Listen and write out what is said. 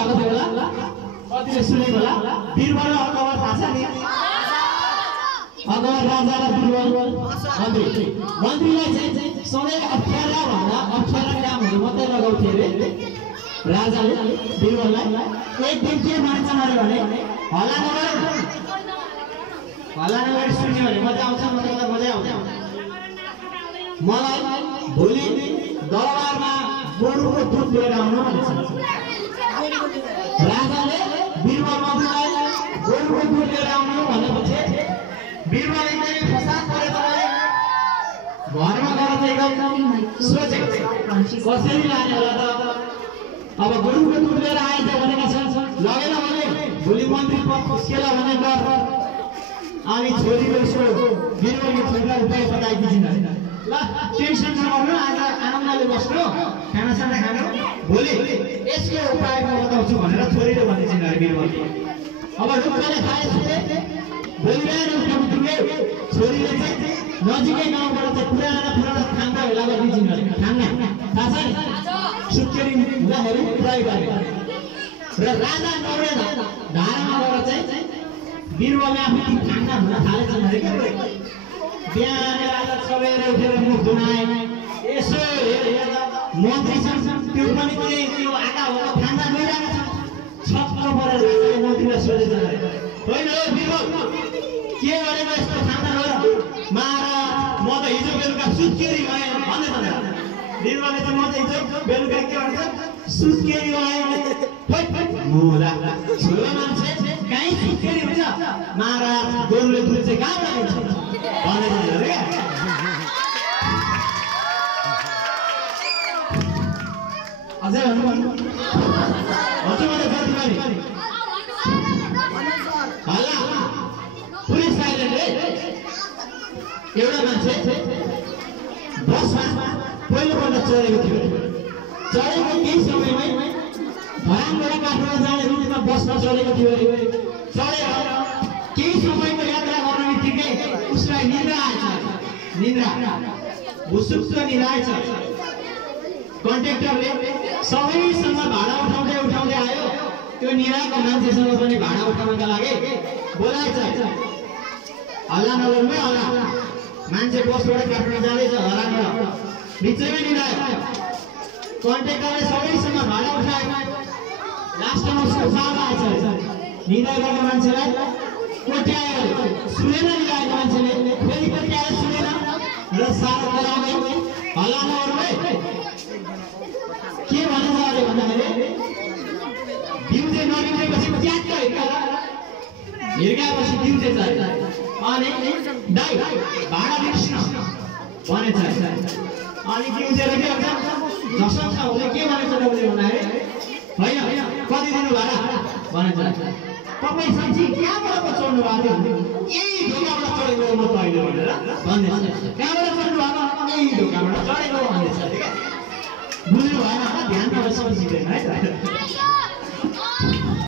भएको थियो होला कतिले सुनेको होला बीरबल र अकबर थाहा छ नि अकबर राजा र बीरबल मन्त्रीलाई चाहिँ सधैँ अप्ठ्यारा भन्दा अप्ठ्यारा कामहरू मात्रै लगाउँथे रे राजाले बीरबललाई एक दिन के मान्छ भने हल्ला नगरी सुन्यो भने मजा आउँछ मजा आउँछ मलाई भोलि दरबारमा गोरुको दुध लिएर आउनु भन्छ राजाले बीरबल मन्त्रीलाई गोरुको दुध लिएर आउनु भनेपछि बीरबलले चाहिँ फसाद गरेर घरमा गएर चाहिँ सोचेको कसरी लाने होला त अब गोरुको दुध लिएर आएछ भनेका छन् लगेन भने भोलि मन्त्री पद फुस्केला भने डर अनि छोरीको यसो बीरबलको छोरीलाई उपाय बताइदिन्छ ल टेन्सन नगर्नु आज आनन्दले बस्नु खानासाना खानु भोलि यसको उपाय म बताउँछु भनेर छोरीले भनिदिन्छ अरे बीरबल अब रुखले खाएपछि भोलि बिहान उठ्नुबित्तिकै छोरीले चाहिँ नजिकै गाउँबाट चाहिँ पुराना खाना भेला गरिदिन्छ अरे खाना थाहा छ नि सुत्केरी हुँदाखेरि प्रयोग गरे र राजा नौरे धारामा गएर चाहिँ बीरबलले आफ्नो खाना हुन थालेछन् अरे के बिहान राजा सबेरै उठेर मुख धुनाए यसो मन्त्री त्यो पनि त्यो आका हो खाना गइरहेको छ छक्क परेर राजाले मन्त्रीलाई सोधेछ अरे होइन हो बीरबल के गरेको यस्तो खाना हो महाराज म त हिजो बेलुका सुत्केरी गएँ भन्दै बीरबलले चाहिँ म त हिजो बेलुका के भन्छ सुत्केरी गएँ मुला छोरो मान्छे कहीँ सुत्केरी हुन्छ महाराज गोरुले दुध चाहिँ कहाँ लगाउँछ अझै भन्नु हजुर मलाई गल्ती गरे हल्ला पुलिस साइलेन्ट एउटा मान्छे बसमा पहिलोपल्ट चढेको थियो चढेको केही समयमै धरानबाट काठमाडौँ जाने रुटमा बसमा चढेको थियो चढेर केही समयको यात्रा गर्ने बित्तिकै उसलाई निद्रा आएछ भुसुक्क निद्रा आएछ कन्ट्याक्टरले सबैसँग भाडा उठाउँदै आयो त्यो निराको मान्छेसँग पनि भाडा उठाउनका लागि बोलाएछ हल्ला नगर्नु हल्ला मान्छे बसबाट काठमाडौँ जाँदैछ हराएर बिचैमै निरायो कन्ट्याक्टरले सबैसँग भाडा उठायो लास्टमा उसको साल आएछ निदा गर्ने मान्छेलाई कोट्यायो सुनेन निदाएको मान्छेले फेरि कोट्यायो सुनेन र साल बोलाउने हल्ला नगर्नु के भन्छ अरे भन्दाखेरि दिउँजे नबिग्रेपछि च्याक्क हिर्काएपछि दिउँजे चाहिँ अनि दाइ भाडा दिनुहोस् न भनेछ अनि दिउँजेले के भन्छ झसक्क हुँदै के भनेछ तपाईँले भन्दाखेरि होइन कति दिनु भाडा भनेछ तपाईँ साँच्ची कहाँबाट चढ्नु भएको थियो यही ढोकाबाट चढेको म त अहिले भनेर भन्दैछ कहाँबाट चढ्नु भएको यही ढोकाबाट चढेको भन्दैछ बुझ्नु भएन ध्यान नभए सब सिक्दैन है त